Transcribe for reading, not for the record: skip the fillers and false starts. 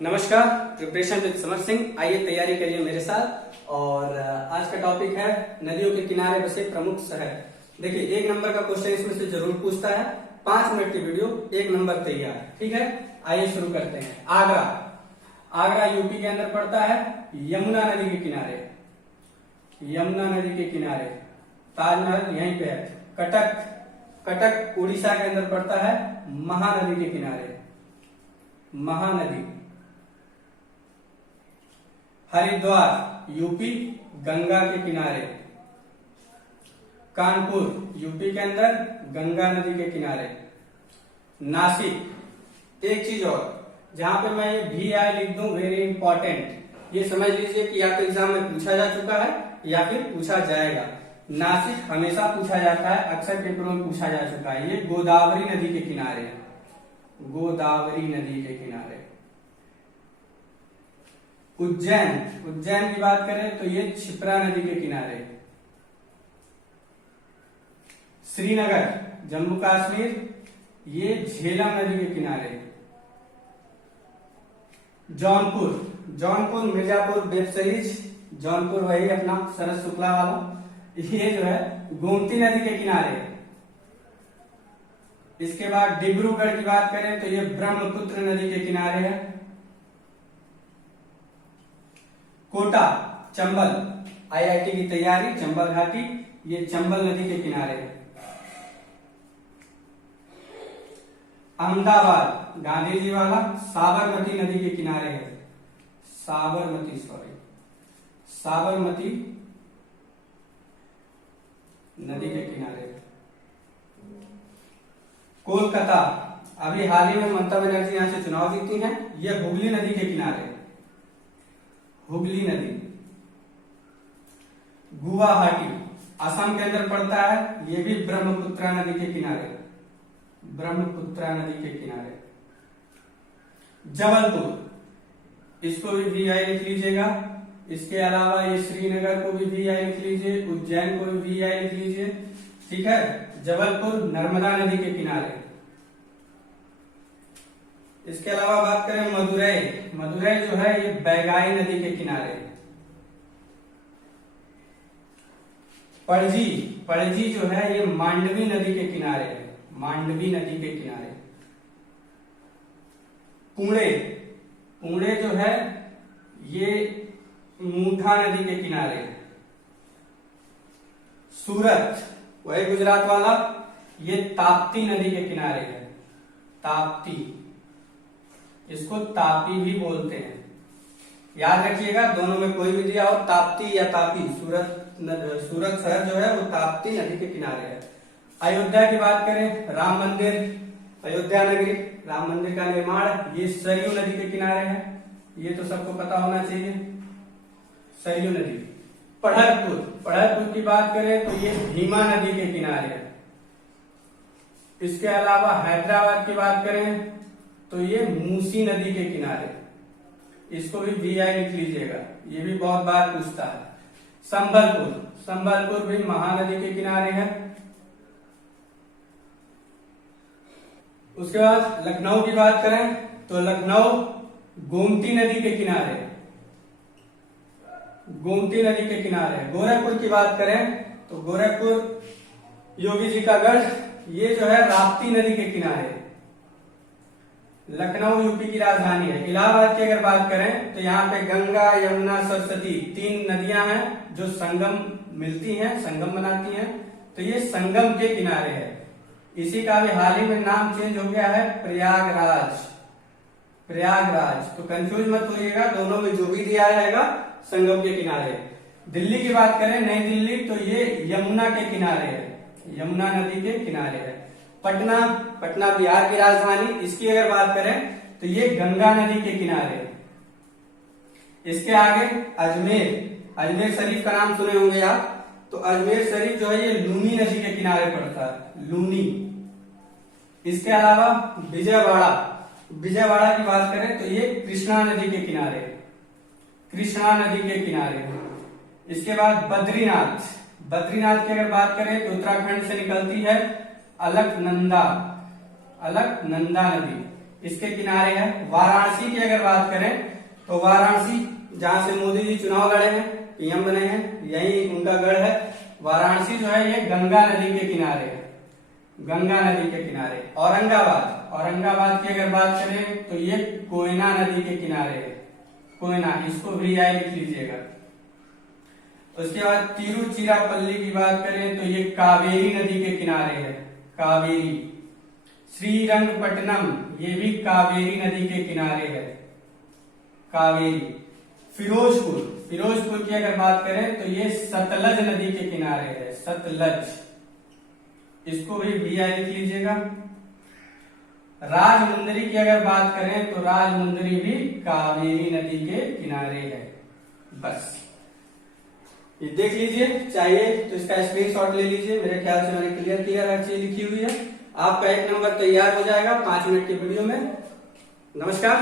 नमस्कार, preparation with Samar Singh. आइए तैयारी करिए मेरे साथ। और आज का टॉपिक है नदियों के किनारे बसे प्रमुख शहर। देखिए, 1 नंबर का क्वेश्चन इसमें से जरूर पूछता है। 5 मिनट की वीडियो, 1 नंबर तैयार। ठीक है, आइए शुरू करते हैं। आगरा, आगरा यूपी के अंदर पड़ता है, यमुना नदी के किनारे। यमुना नदी के किनारे ताजमहल यहीं पे है। कटक, कटक उड़ीसा के अंदर पड़ता है, महानदी के किनारे। महानदी। हरिद्वार यूपी, गंगा के किनारे। कानपुर यूपी के अंदर, गंगा नदी के किनारे। नासिक, एक चीज और, जहां पे मैं ये VI लिख दूं, वेरी इंपॉर्टेंट, ये समझ लीजिए कि या तो एग्जाम में पूछा जा चुका है या फिर पूछा जाएगा। नासिक हमेशा पूछा जाता है, अक्सर पेपरों में पूछा जा चुका है। ये गोदावरी नदी के किनारे है, गोदावरी नदी के किनारे। उज्जैन, उज्जैन की बात करें तो ये क्षिप्रा नदी के किनारे। श्रीनगर जम्मू कश्मीर, ये झेलम नदी के किनारे। जौनपुर, जौनपुर मिर्जापुर वेब सीरीज, जौनपुर वही अपना शरद शुक्ला वाला, ये जो है गोमती नदी के किनारे। इसके बाद डिब्रूगढ़ की बात करें तो ये ब्रह्मपुत्र नदी के किनारे है। कोटा, चंबल, IIT की तैयारी, चंबल घाटी, ये चंबल नदी के किनारे है। अहमदाबाद, गांधी जी वाला, साबरमती नदी के किनारे है। साबरमती, साबरमती नदी के किनारे। कोलकाता, अभी हाल ही में ममता बनर्जी यहां से चुनाव जीती हैं, यह हुगली नदी के किनारे। हुगली नदी। गुवाहाटी, असम के अंदर पड़ता है, यह भी ब्रह्मपुत्रा नदी के किनारे। ब्रह्मपुत्रा नदी के किनारे। जबलपुर, इसको भी VI लिख लीजिएगा। इसके अलावा ये श्रीनगर को भी VI लिख लीजिए, उज्जैन को भी VI लिख लीजिए। ठीक है, जबलपुर नर्मदा नदी के किनारे। इसके अलावा बात करें मदुरई, मदुरई जो है ये बैगाई नदी के किनारे। पणजी, पणजी जो है ये मांडवी नदी के किनारे है, मांडवी नदी के किनारे। पुणे, पुणे जो है ये मूठा नदी के किनारे। सूरत, वही गुजरात वाला, ये ताप्ती नदी के किनारे है। ताप्ती, इसको तापी भी बोलते हैं, याद रखिएगा। दोनों में कोई भी दिया हो, ताप्ती या तापी। सूरत शहर जो है वो ताप्ती नदी के किनारे है। अयोध्या की बात करें, राम मंदिर, अयोध्या नगरी, राम मंदिर का निर्माण, ये सरयू नदी के किनारे है। ये तो सबको पता होना चाहिए, सरयू नदी। पढ़रपुर, पढ़रपुर की बात करें तो ये भीमा नदी के किनारे है। इसके अलावा हैदराबाद की बात करें तो ये मूसी नदी के किनारे, इसको भी VI लिख लीजिएगा, ये भी बहुत बार पूछता है। संबलपुर, संबलपुर भी महानदी के किनारे है। उसके बाद लखनऊ की बात करें तो लखनऊ गोमती नदी के किनारे, गोमती नदी के किनारे। गोरखपुर की बात करें तो गोरखपुर योगी जी का गढ़, ये जो है राप्ती नदी के किनारे। लखनऊ यूपी की राजधानी है। इलाहाबाद की अगर बात करें तो यहाँ पे गंगा, यमुना, सरस्वती 3 नदियां हैं जो संगम मिलती हैं, संगम बनाती हैं, तो ये संगम के किनारे है। इसी का भी हाल ही में नाम चेंज हो गया है, प्रयागराज, प्रयागराज। तो कंफ्यूज मत होइएगा, दोनों में जो भी दिया रहेगा संगम के किनारे। दिल्ली की बात करें, नई दिल्ली, तो ये यमुना के किनारे है, यमुना नदी के किनारे है। पटना, पटना बिहार की राजधानी, इसकी अगर बात करें तो ये गंगा नदी के किनारे। इसके आगे अजमेर, अजमेर शरीफ का नाम सुने होंगे आप, तो अजमेर शरीफ जो है ये लूनी नदी के किनारे पड़ता है, लूनी। इसके अलावा विजयवाड़ा, विजयवाड़ा की बात करें तो ये कृष्णा नदी के किनारे, कृष्णा नदी के किनारे। इसके बाद बद्रीनाथ, बद्रीनाथ की अगर बात करें तो उत्तराखंड से निकलती है अलकनंदा, अलकनंदा नदी। इसके किनारे है। वाराणसी की अगर बात करें तो वाराणसी जहां से मोदी जी चुनाव लड़े हैं, पीएम बने हैं, यही उनका गढ़ है। वाराणसी जो है ये गंगा नदी के किनारे है, गंगा नदी के किनारे। औरंगाबाद की अगर बात करें तो ये कोयना नदी के किनारे है, कोयना, इसको भी आई लिख लीजिएगा। उसके बाद तिरुचिरापल्ली की बात करें तो ये कावेरी नदी के किनारे है, कावेरी। श्रीरंगपट्टनम ये भी कावेरी नदी के किनारे है, कावेरी। फिरोजपुर की अगर बात करें तो ये सतलज नदी के किनारे है, सतलज, इसको भी आई लिख लीजिएगा। राजमुंदरी की अगर बात करें तो राजमुंदरी भी कावेरी नदी के किनारे है। बस ये देख लीजिए, चाहिए तो इसका स्क्रीनशॉट ले लीजिए। मेरे ख्याल से मैंने क्लियर किया, हर चीज लिखी हुई है। आपका 1 नंबर तैयार हो जाएगा 5 मिनट के वीडियो में। नमस्कार।